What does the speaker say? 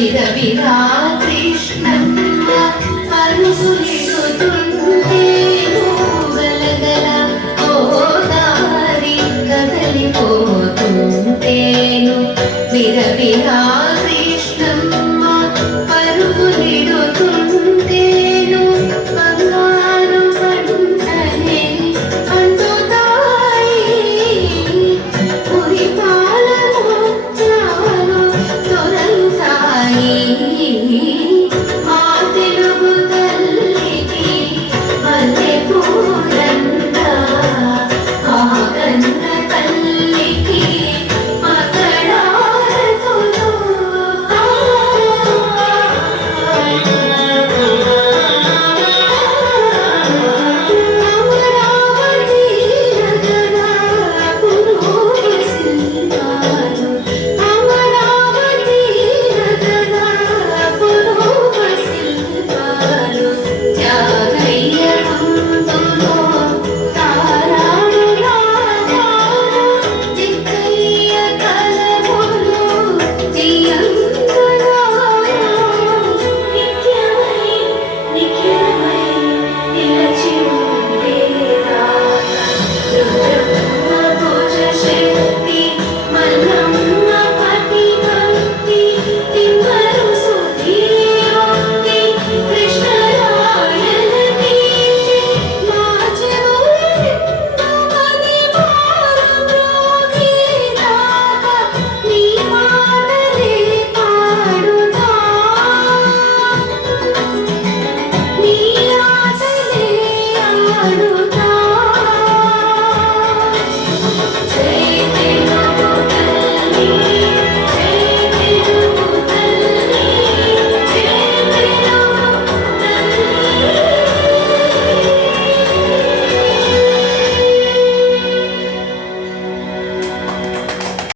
విరవిరా కృష్ణమ్మ పలుసులిడుతుంటే గలగల గోదారి కదలిపోతుంటేను విరవిరా కృష్ణమ్మ పలుసులిడుతుంటేను బంగారు పంటనే అందుతాయి పురిపాలను చాలు దొరలుతాయి మా తెలుగు తల్లికి మల్లె పూలంట మా కన్న తల్లికి మకరారతులు అమరావతి నగర పురోగ శిల్పాలు అమరావతి నగర పురోగ శిల్పాలు త్యాగయ్య గొంతులో తారాడు రాగాలు చిక్కయ్య కలములు తీయంగరాలు నిత్యమై నిఖిలమై నిలచి ఉండేరా రుద్రమ్మ భుజ శక్తి మల్లమ్మ పతి భక్తి తిమ్మరు సుధీరోక్తి కృష్ణరాయల కీర్తి మా చెవులెన్నమది పారమ్రోగేదాకా నీ మాటలే పాడుతా నీ ఆటలే ఆడుతా